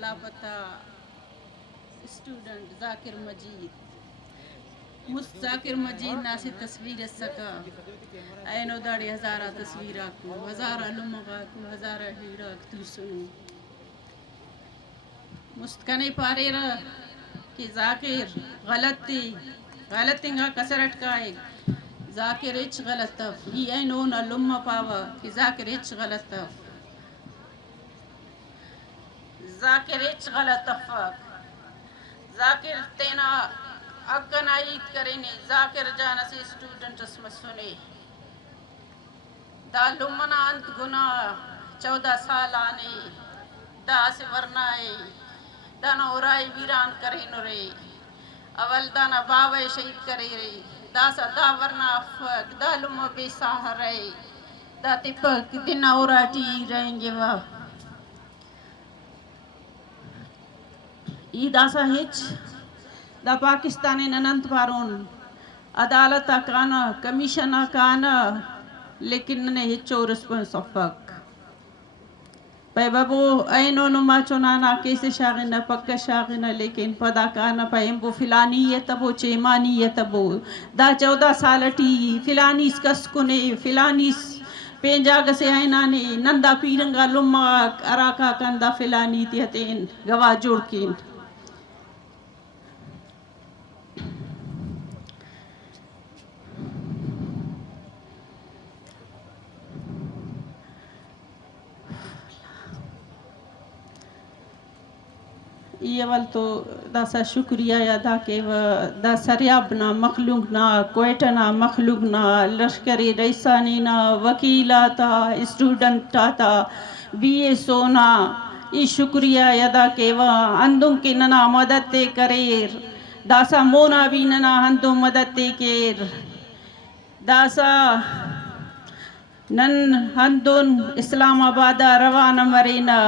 لاپتہ اسٹوڈنٹ ذاکر مجید ذاکر مجید ناسی تصویر سکا اینو داڑی ہزارہ تصویرہ کو ہزارہ لمغا کو ہزارہ ہیڑا تو سنو مستقنے پارے رہا کہ ذاکر غلط تنگا کسرٹ کا ایک ذاکر اچ غلط تف ہی اینو نا لمہ پاوا کہ ذاکر اچ غلط تف ذاکر اچ غلط تفاق ذاکر تینا اکن آئیت کرنے ذاکر جانا سے اسٹوڈنٹ اسم سنے دا لمنا انت گناہ 14 سال آنے دا سے ورنائے دا نا اورائی ویران کرے نرے اول دا نا باوے شہید کرے رے دا سا دا ورنہ افق دا لمہ بے ساہ رہے دا تپک دن اوراٹی رہیں گے وہ ای دا سا ہچ دا پاکستانی ننند پارون عدالتہ کانا کمیشنہ کانا لیکن ننے ہچو رسپنس افق پہ بابو اینو نما چونانا کیسے شاغنہ پکا شاغنہ لیکن پدا کانا پہ امبو فلانی یہ تبو چیمانی یہ تبو دا 14 سالٹی فلانی اس کس کنے فلانی اس پینجاگ سے آئینانے نندا پیرنگا لما اراکا کندہ فلانی تیہتین گواہ جوڑ کین یہ اول تو دا سا شکریہ ادا کہ دا سریاب نا مخلوق نا کوئٹہ نا مخلوق نا لشکری رئیسانی نا وکیلاتا اسٹوڈنٹ تا بی اے سونا ای شکریہ ادا کہ اندوں کی ننا مدد تے کریر دا سا مونا بھی ننا اندوں مدد تے کر دا سا نن اندوں اسلام آبادا روانہ مرینا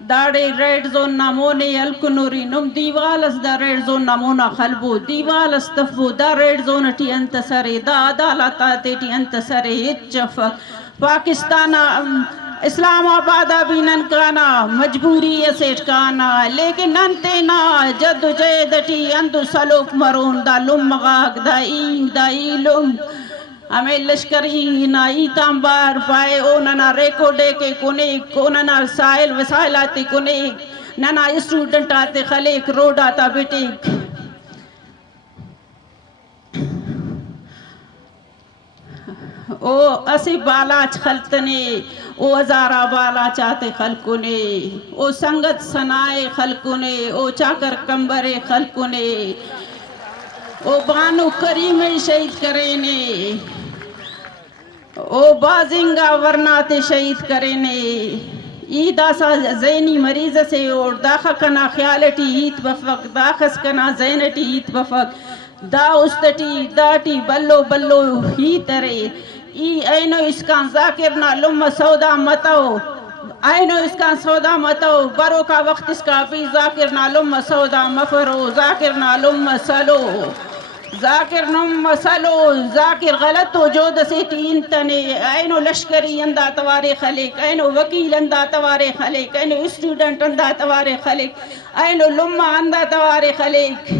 داڑے ریڈ زون نامونے الکنوری نم دیوالس دا ریڈ زون نامونا خلبو دیوالس تفو دا ریڈ زون ٹی انتصرے دا عدالتا تی انتصرے اچفق پاکستانا اسلام آبادا بھی ننکانا مجبوری اسیٹ کانا لیکن ننتینا جد جیدٹی اندو سلوک مرون دا لمغاق دا اینگ دا ایلم ہمیں لشکری نائی تامبار پائے او ننا ریکو ڈے کے کنیک او ننا سائل وسائل آتے کنیک ننا اسٹوڈنٹ آتے خلیک روڈ آتا بیٹیک او اسی بالاچ خلطنے او ہزارہ بالا چاہتے خلقنے او سنگت سنائے خلقنے او چاکر کمبرے خلقنے او بانو کریم شہید کرینے او بازنگا ورنات شہید کرینے ای دا سا زینی مریض سے اور داخا کنا خیالٹی ہیت بفق داخس کنا زینٹی ہیت بفق دا استٹی داٹی بلو بلو ہی ترے ای اینو اسکان ذاکرنا لم سودا متو اینو اسکان سودا متو برو کا وقت اس کا بھی ذاکرنا لم سودا مفرو ذاکرنا لم سلو ذاکر نم سلو ذاکر غلط ہو جو دسی تین تنے اینو لشکری اندہ توارے خلق اینو وکیل اندہ توارے خلق اینو اسٹوڈنٹ اندہ توارے خلق اینو لمہ اندہ توارے خلق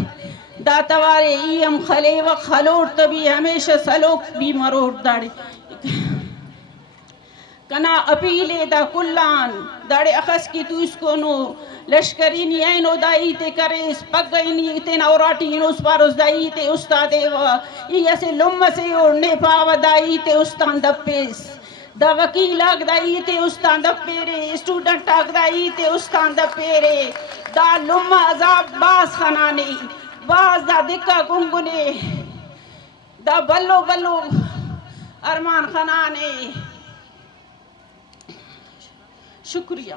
دا توارے ایم خلے و خلوڑ تبھی ہمیشہ سلوک بھی مروڑ داڑے کنا اپیلے دا کلان داڑے اخس کی تو اس کو نو لشکرینی اینو دائی تے کریس پگینی تین اوراٹی انوس پاروس دائی تے استادے و یہ سے لم سے اوڑنے پاو دائی تے استان دپیس دا وکیل آگ دائی تے استان دپیرے اسٹوڈنٹ آگ دائی تے استان دپیرے دا لم عذاب باز خنانے باز دا دکا گنگنے دا بلو بلو ارمان خنانے شکریہ